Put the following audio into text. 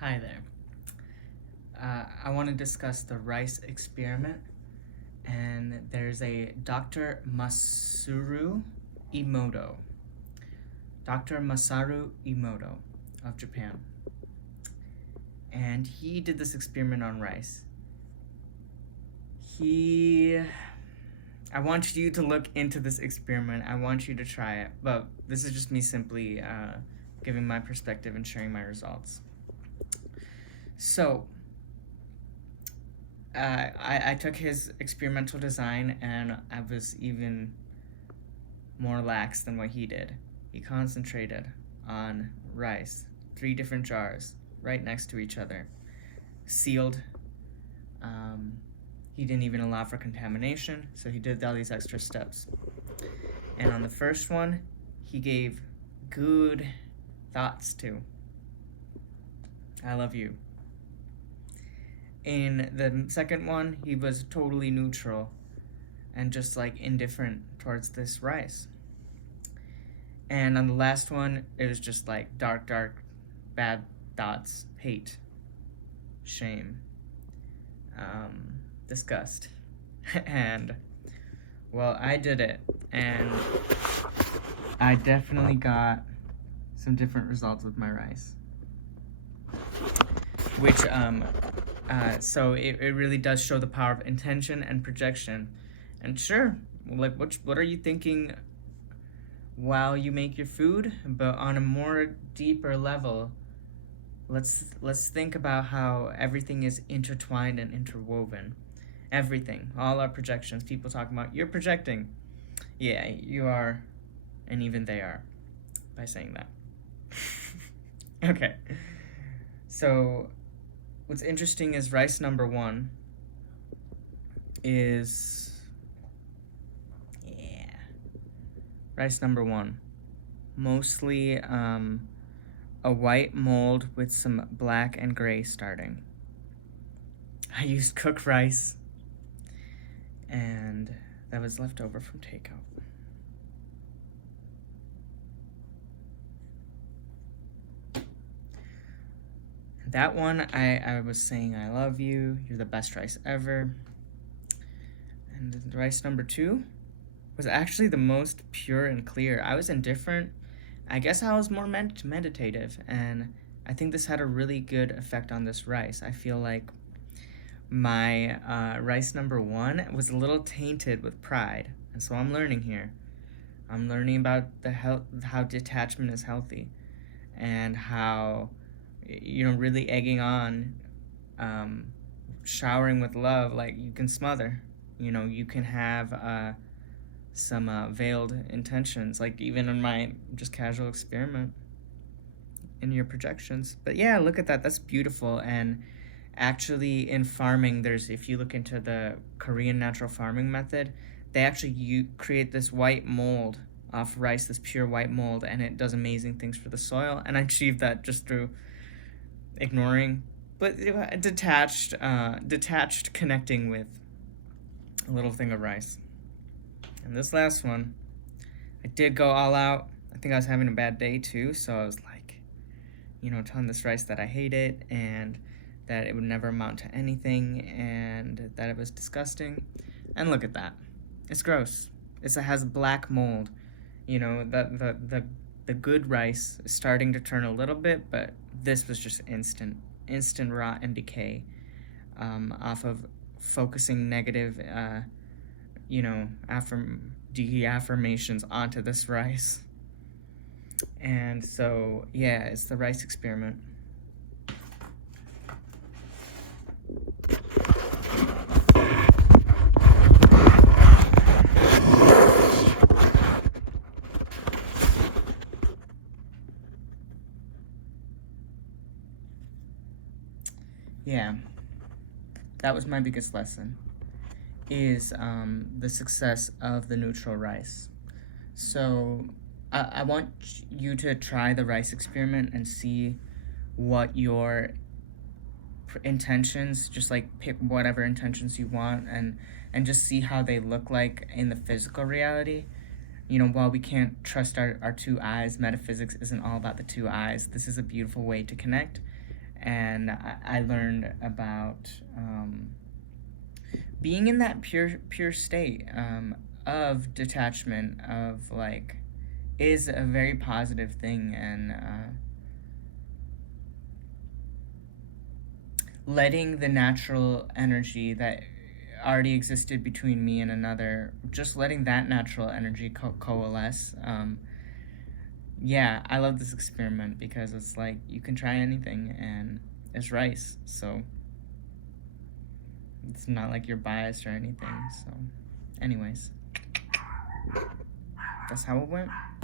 Hi there. I want to discuss the rice experiment, and there's a Dr. Masaru Emoto. Dr. Masaru Emoto of Japan. And he did this experiment on rice. I want you to look into this experiment. I want you to try it, but this is just me simply giving my perspective and sharing my results. So, I took his experimental design and I was even more lax than what he did. He concentrated on rice, 3 different jars right next to each other, sealed. He didn't even allow for contamination, so he did all these extra steps. And on the first one, he gave good thoughts to. I love you. In the second one, he was totally neutral and just like indifferent towards this rice. And on the last one, it was just like dark, bad thoughts, hate, shame, disgust. And, well, I did it, and I definitely got some different results with my rice. Which, so it really does show the power of intention and projection. And sure, like, what are you thinking while you make your food? But on a more deeper level, let's think about how everything is intertwined and interwoven. Everything, all our projections. People talking about, you're projecting. Yeah, you are, and even they are, by saying that. Okay. So, what's interesting is rice number 1 is, rice number 1. Mostly a white mold with some black and gray starting. I used cooked rice, and that was left over from takeout. That one, I was saying I love you, you're the best rice ever. And the rice number 2 was actually the most pure and clear. I was indifferent. I guess I was more meditative, and I think this had a really good effect on this rice. I feel like my rice number 1 was a little tainted with pride, and so I'm learning here. I'm learning about how detachment is healthy, and how, really egging on, showering with love, like, you can smother. You can have some veiled intentions, like even in my just casual experiment in your projections. But yeah, look at that. That's beautiful. And actually in farming, if you look into the Korean natural farming method, they actually create this white mold off rice, this pure white mold, and it does amazing things for the soil. And I achieved that just through ignoring, but detached connecting with a little thing of rice. And this last one, I did go all out. I think I was having a bad day too, so I was like, telling this rice that I hate it, and that it would never amount to anything, and that it was disgusting. And look at that. It's gross. It has black mold. The good rice is starting to turn a little bit, but this was just instant rot and decay, off of focusing negative, affirmations onto this rice. And so, yeah, it's the rice experiment. Yeah, that was my biggest lesson, is the success of the neutral rice. So I want you to try the rice experiment and see what your intentions, just like pick whatever intentions you want, and just see how they look like in the physical reality. While we can't trust our 2 eyes, metaphysics isn't all about the 2 eyes. This is a beautiful way to connect and I learned about being in that pure state of detachment, of like, is a very positive thing, and letting the natural energy that already existed between me and another, just letting that natural energy coalesce. Yeah, I love this experiment because it's like you can try anything and it's rice, so it's not like you're biased or anything. So, anyways, that's how it went.